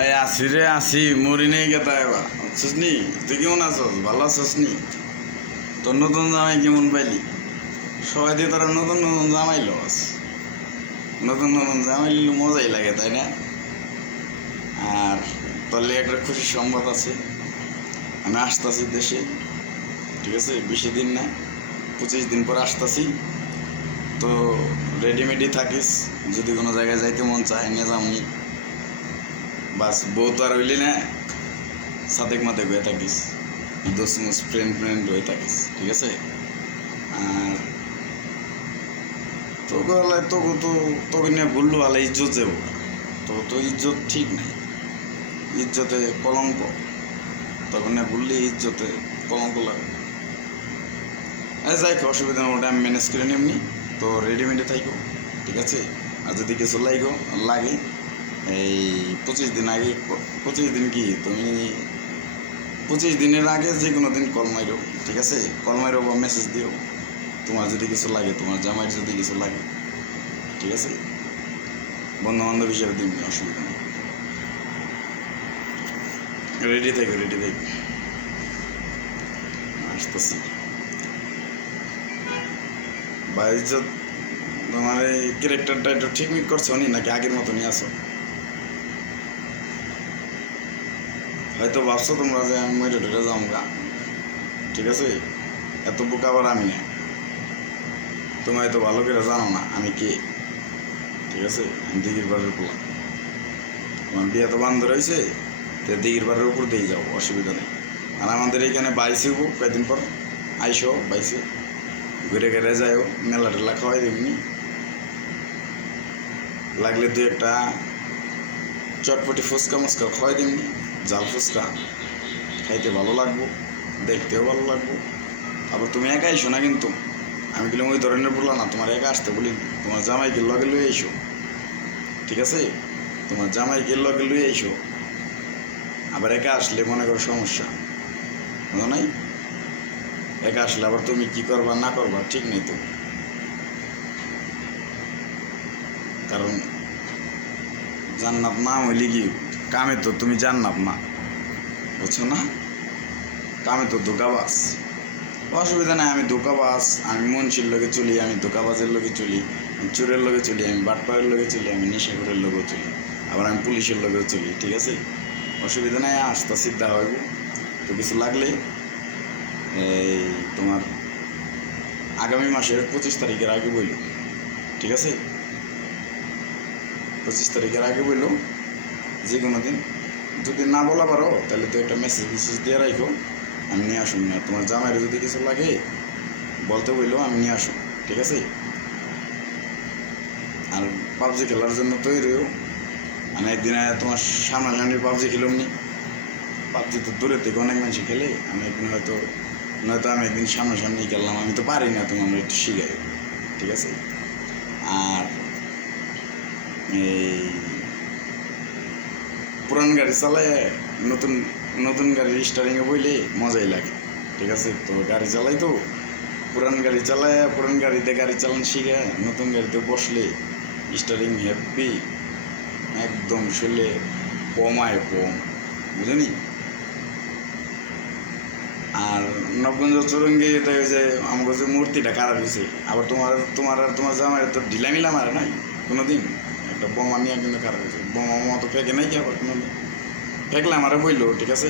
এই আসি রে আসি মরি নেই গেতা এবার বুঝছিস নি? তুই কেমন আছস? ভালো আছস নি? তোর নতুন জামাই কেমন পাইলি? সবাই দিয়ে তোরা নতুন নতুন জামাই লস। নতুন নতুন জামাই লিলে মজাই লাগে, তাই না? আর তোর লিগে একটা খুশির সংবাদ আছে, আমি আসতেছি দেশে। ঠিক আছে, বেশি দিন না, 25 দিন পর আসতেছি। তো রেডিমেডই থাকিস, যদি কোনো জায়গায় যাইতে মন চায় নিয়ে যামনি। বাস বউ তো আর হইলি না, সাদেক মাদেক হয়ে থাকিস, দোস্ত মোস্ত ফ্রেন্ড ফ্রেন্ড হয়ে থাকিস, ঠিক আছে? আর তোকে হলে তোকে নিয়ে বললো আলে ইজ্জত যাবো, তো ইজ্জত ঠিক নাই, ইজ্জতে কলঙ্ক। তখন না বললি ইজ্জতে কলঙ্ক লাগে। যাই অসুবিধা নেই, ওটা আমি ম্যানেজ করে নিমনি। তো রেডিমেডে থাইকো, ঠিক আছে? আর যদি কিছু লাগে এই 25 দিন আগে, 25 দিন কি তুমি 25 দিনের আগে যে কোনো দিন কল মাইরো, ঠিক আছে? কল মাইরো বা মেসেজ দিও, তোমার যদি কিছু লাগে, তোমার জামাইয়ের যদি কিছু লাগে, ঠিক আছে? বন্ধু বান্ধব হিসেবে দিবনি, অসুবিধা নেই। রেডি থাকো আসতেছি। বা ইজ্জত তোমার এই ক্যারেক্টারটা একটু ঠিক মিট করছো নি, নাকি আগের মতনই আছো? হয়তো ভাবছো তোমরা যে আমি মেরে টেরে যাবো গা, ঠিক আছে? এত বোকা আবার আমি না। তুমি হয়তো ভালো করে জানো না আমি কে, ঠিক আছে? আমি দিঘির বাড়ির পোলা। তোমার বিয়ে তো বান্ধ রয়েছে, তো দিঘির বাড়ির উপর দিয়ে যাও, অসুবিধা নেই। আর আমাদের এইখানে বাইসে হবো কয়েকদিন পর, আইসো বাইসে, ঘুরে ঘুরে যাইও, মেলা টেলা খাওয়াই দেবনি। লাগলে তুই একটা চটপটি ফুচকা মুচকা খাওয়াই দিবনি, জাল ফুচকা খাইতে ভালো লাগবো, দেখতেও ভালো লাগবো। আবার তুমি একা আইসো না কিন্তু, আমি গেলে ওই ধরনের বললাম না, তোমার একা আসতে বলি, তোমার জামাইকে লগে লুয়ে আইসো, ঠিক আছে? তোমার জামাইকে লগে লুয়ে আইসো। আবার একা আসলে মনে করো সমস্যা, বুঝো নাই? একা আসলে আবার তুমি কি করবা না করবা ঠিক নেই তো। কারণ জান্নাত নাম হইলে কি কামে তো তুমি জান্নাত না, বুঝছো না? কামে তো ধোকাবাজ। অসুবিধা নাই, আমি ধোকাবাজ, আমি মনসির লোকে চলি, আমি ধোকাবাজের লোকে চলি, আমি চোরের লোকে চলি, আমি বাটপাড়ের লোকে চলি, আমি নেশাখোরের লোকেও চলি, আবার আমি পুলিশের লোকেও চলি, ঠিক আছে? অসুবিধা নাই, আস্তা সিদ্ধা হইব। তো কিছু লাগলে এই তোমার আগামী মাসের 25 তারিখের আগে বইল, ঠিক আছে? 25 তারিখের আগে বইল, যে কোনো দিন। যদি না বলা পারো তাহলে তো একটা মেসেজ দিয়ে রাখো, আমি নিয়ে আসুন না। তোমার জামাইয়ের যদি কিছু লাগে বলতে বললো, আমি নিয়ে আসুন, ঠিক আছে? আর পাবজি খেলার জন্য তৈরিও, আমি একদিন তোমার সামনাসামনি পাবজি খেলাম নি। পাবজি তো দূরের থেকে অনেক মানুষ খেলে, আমি একদিন নয়তো আমি একদিন সামনাসামনি খেললাম। আমি তো পারি না, তুমি আমরা একটু শিখাই, ঠিক আছে? আর এই পুরান গাড়ি চালায় নতুন নতুন গাড়ির স্টারিংয়ে বইলে মজাই লাগে, ঠিক আছে? তো গাড়ি চালাই তো, পুরান গাড়ি চালায়, পুরান গাড়িতে গাড়ি চালান শিখে নতুন গাড়িতে বসলে স্টারিং হ্যাপি, একদম শরীরে কমায় কম, বুঝলি? আর নবগঞ্জ চৌরঙ্গি দেখে যে আমার যে মূর্তিটা খারাপ হয়েছে, আবার তোমার জামাইয়ের তো ঢিলামিলা মারে নাই কোনো দিন, একটা বোমা নিয়ে কিন্তু খারাপ হয়েছে। বোমা তো ফেঁকে নাই কি, আবার কোনো দিন ফেঁকলে আমারে বইলো, ঠিক আছে?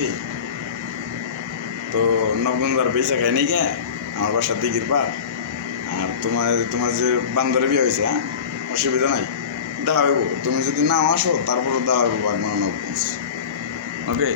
তো নবগঞ্জ আর বেচা খাই নাই কে, আমার বাসার দিঘির পার। আর তোমার যে বান্দরে বিয়ে হয়েছে, হ্যাঁ, অসুবিধা নাই, দেওয়া হইব। তুমি যদি নাও আসো তারপরও দেওয়া হইব বাগমারা নবগঞ্জ, ওকে?